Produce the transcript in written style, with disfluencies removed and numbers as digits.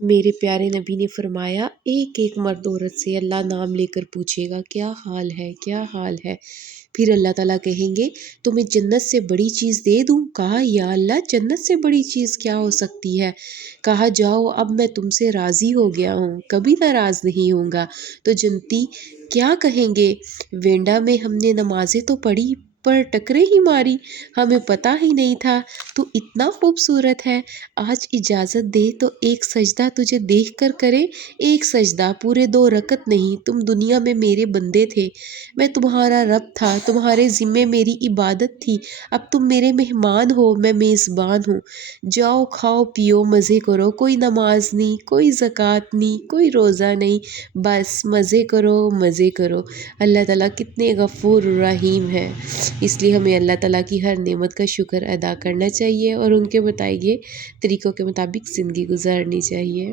میرے پیارے نبی نے فرمایا ایک ایک مرد عورت سے اللہ نام لے کر پوچھے گا کیا حال ہے، کیا حال ہے؟ پھر اللہ تعالیٰ کہیں گے تمہیں جنت سے بڑی چیز دے دوں؟ کہا یا اللہ جنت سے بڑی چیز کیا ہو سکتی ہے؟ کہا جاؤ اب میں تم سے راضی ہو گیا ہوں، کبھی ناراض نہیں ہوں گا۔ تو جنتی کیا کہیں گے؟ وینڈا میں ہم نے نمازیں تو پڑھی پر ٹکرے ہی ماری، ہمیں پتہ ہی نہیں تھا تو اتنا خوبصورت ہے۔ آج اجازت دے تو ایک سجدہ تجھے دیکھ کر کرے، ایک سجدہ پورے 2 رکعت نہیں۔ تم دنیا میں میرے بندے تھے، میں تمہارا رب تھا، تمہارے ذمے میری عبادت تھی، اب تم میرے مہمان ہو، میں میزبان ہوں۔ جاؤ کھاؤ پیو مزے کرو، کوئی نماز نہیں، کوئی زکوٰۃ نہیں، کوئی روزہ نہیں، بس مزے کرو مزے کرو۔ اللہ تعالیٰ کتنے غفور رحیم ہے، اس لیے ہمیں اللہ تعالیٰ کی ہر نعمت کا شکر ادا کرنا چاہیے اور ان کے بتائے گئے طریقوں کے مطابق زندگی گزارنی چاہیے۔